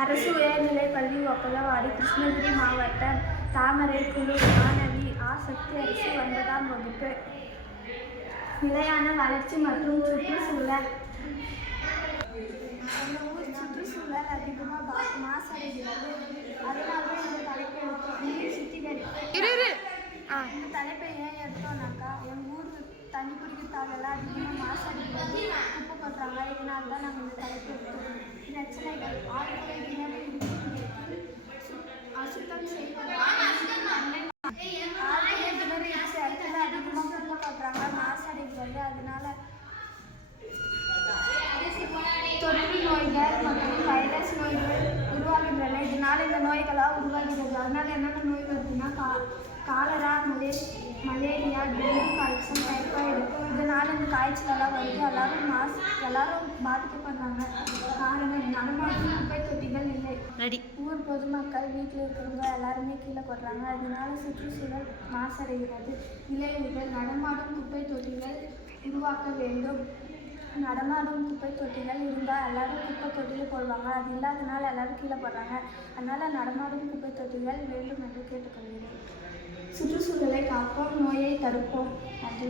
அரசு உயர்நிலைப் பள்ளி ஒப்பலவாடி, கிருஷ்ணகிரி மாவட்டம், தாமரை குழு மாணவி ஆசக்தி அரசு 9ஆம் வகுப்பு. நிலையான வளர்ச்சி மற்றும் சுற்றுச்சூழல். எங்கள் ஊர் சுற்றுச்சூழல் அதிகமாக மாசடைகிறது. அதனால இந்த தலைப்பை இந்த தலைப்பை ஏன் எடுத்தோம்னாக்கா, எங்கள் ஊர் தண்ணி குடிக்கிறதால அதிகமாக மாசடைகிறது, குப்பை கொட்டுறாங்க. இதனால தான் நாங்கள் இந்த தலைப்பை எடுத்தோம். பிரச்சனைகள் ஆழ்துளை கிணறு அசுத்தம் செய்வது. ஆழ்துளை கிணறு இடத்துல அதிகமாக குப்பை கொட்டுறாங்க, மாசடைகிறது. அதனால தொற்று நோய்கள் மற்றும் வைரஸ் நோய்கள் உருவாகின்றன. இதனால் இந்த நோய்களாக உருவாகிறது. அதனால் என்னென்ன நோய் வருதுன்னா காலரா, மலேரியா, டெங்கு காய்ச்சல், டைஃபாய்டு. இதனால் இந்த காய்ச்சலெல்லாம் வருது. எல்லாரும் பாதிக்கப்படுறாங்க. காரணம் நடமாடும் குப்பை தொட்டிகள் இல்லை. ஊர் பொதுமக்கள் வீட்டில் இருக்கிறவங்க எல்லாருமே கீழே போடுறாங்க. அதனால சுற்றுச்சூழல் மாசடைகிறது. விளைவுகள் நடமாடும் குப்பை தொட்டிகள் உருவாக்க வேண்டும். நடமாடும் குப்பை தொட்டிகள் இருந்தால் எல்லோரும் குப்பை தொட்டியில் போடுவாங்க. அது இல்லாதனால எல்லோரும் கீழே போடுறாங்க. அதனால் நடமாடும் குப்பை தொட்டிகள் வேண்டும் என்று கேட்டுக்கொள்கிறேன். சுற்றுச்சூழலை காப்போம், நோயை தடுப்போம். நன்றி.